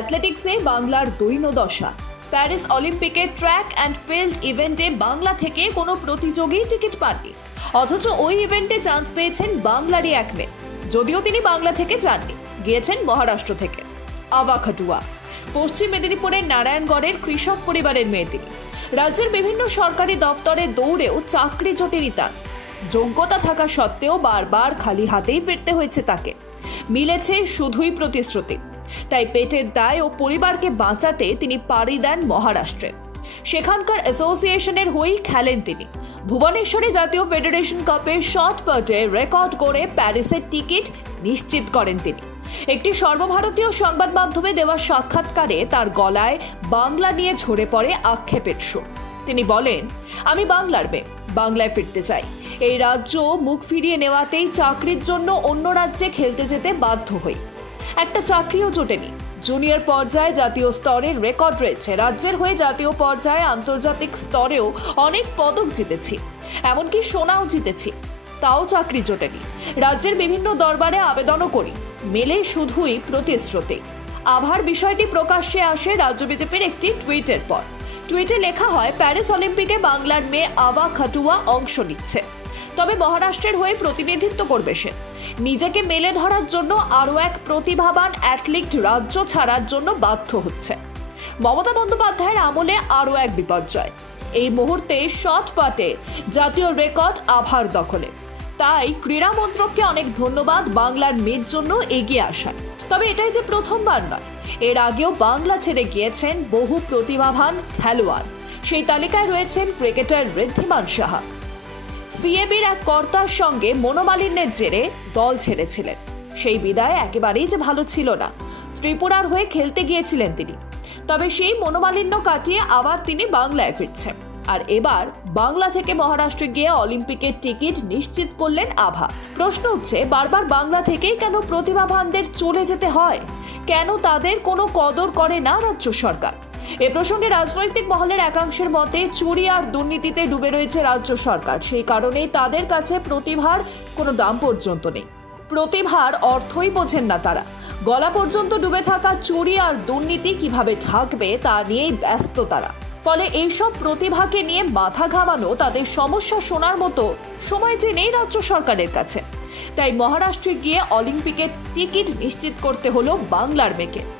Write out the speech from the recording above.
অ্যাথলেটিক্সে বাংলার দৈনদশা প্যারিস অলিম্পিকে ট্র্যাক অ্যান্ড ফিল্ড ইভেন্টে বাংলা থেকে কোনো প্রতিযোগী টিকিট পাননি। অথচ ওই ইভেন্টে চান্স পেয়েছেন বাংলারই এক মেয়ে। যদিও তিনি বাংলা থেকে যাননি, গিয়েছেন মহারাষ্ট্র থেকে। আবা খাটুয়া পশ্চিম মেদিনীপুরের নারায়ণগড়ের কৃষক পরিবারের মেয়ে তিনি। রাজ্যের বিভিন্ন সরকারি দপ্তরে দৌড়েও চাকরি জোটেনি তার। যোগ্যতা থাকা সত্ত্বেও বারবার খালি হাতেই ফিরতে হয়েছে তাকে। মিলেছে শুধুই প্রতিশ্রুতি। তাই পেটের দায় ও পরিবারকে বাঁচাতে তিনি পাড়ি দেন মহারাষ্ট্রে। সেখানকার অ্যাসোসিয়েশনের হয়েই খেলেন তিনি। ভুবনেশ্বরে জাতীয় ফেডারেশন কাপে শর্ট পাটে রেকর্ড করে প্যারিসের টিকিট নিশ্চিত করেন তিনি। একটি সর্বভারতীয় সংবাদ মাধ্যমে দেওয়া সাক্ষাৎকারে তার গলায় বাংলা নিয়ে ঝরে পড়ে আক্ষেপের সুর। তিনি বলেন, আমি বাংলার মেয়ে, বাংলায় ফিরতে চাই। এই রাজ্য মুখ ফিরিয়ে নেওয়াতেই চাকরির জন্য অন্য রাজ্যে খেলতে যেতে বাধ্য হই। একটা চাকরিও জোটেনি। জুনিয়র পর্যায়ে জাতীয় স্তরের রেকর্ড রয়েছে। রাজ্যের হয়ে জাতীয় পর্যায়ে আন্তর্জাতিক স্তরেও অনেক পদক জিতেছি। এমনকি সোনাও জিতেছি। তাও চাকরি জোটেনি। রাজ্যের বিভিন্ন দরবারে আবেদনও করি। মেলে শুধুই প্রতিশ্রুতি। আভার বিষয়টি প্রকাশ্যে আসে রাজ্য বিজেপির একটি টুইটের পর। টুইটে লেখা হয়, প্যারিস অলিম্পিকে বাংলার মেয়ে আবা খাটুয়া অংশ নিচ্ছে। তবে মহারাষ্ট্রের হয়ে প্রতিনিধিত্ব করবে সে। নিজেকে মেলে ধরার জন্য আরও এক প্রতিভাবান অ্যাথলিট রাজ্য ছাড়ার জন্য বাধ্য হচ্ছে। মমতা বন্দ্যোপাধ্যায়ের আমলে আরও এক বিপর্যয়। এই মুহূর্তে শর্ট পাটে জাতীয় রেকর্ড আভার দখলে। তাই ক্রীড়া মন্ত্রককে অনেক ধন্যবাদ বাংলার মেয়ের জন্য এগিয়ে আসায় তবে এটাই যে প্রথমবার নয়, এর আগেও বাংলা ছেড়ে গিয়েছেন বহু প্রতিভাবান খেলোয়াড়। সেই তালিকায় রয়েছেন ক্রিকেটার ঋদ্ধিমান সাহা। সিএবির এক কর্তার সঙ্গে মনোমালিন্যের জেরে দল ছেড়েছিলেন। সেই বিদায় একেবারেই যে ভালো ছিল না। ত্রিপুরার হয়ে খেলতে গিয়েছিলেন তিনি। তবে সেই মনোমালিন্য কাটিয়ে আবার তিনি বাংলায় ফিরছেন। আর এবার বাংলা থেকে মহারাষ্ট্রে গিয়ে অলিম্পিকের টিকিট নিশ্চিত করলেন আভা। প্রশ্ন উঠছে, বারবার বাংলা থেকেই কেন প্রতিভাবানদের চলে যেতে হয়? কেন তাদের কোনো কদর করে না রাজ্য সরকার? এ প্রসঙ্গে রাজনৈতিক মহলের একাংশের মতে, চুরি আর দুর্নীতিতে ডুবে রয়েছে রাজ্য সরকার। সেই কারণেই তাদের কাছে প্রতিভার কোনো দাম পর্যন্ত নেই। প্রতিভার অর্থই বোঝেন না তারা। গলা পর্যন্ত ডুবে থাকা চুরি আর দুর্নীতি কীভাবে ঢাকবে, তা নিয়েই ব্যস্ত তারা। ফলে এইসব প্রতিভাকে নিয়ে মাথা ঘামানো তাদের সমস্যা শোনার মতো সময় যে নেই রাজ্য সরকারের কাছে। তাই মহারাষ্ট্রে গিয়ে অলিম্পিকের টিকিট নিশ্চিত করতে হলো বাংলার মেয়েকে।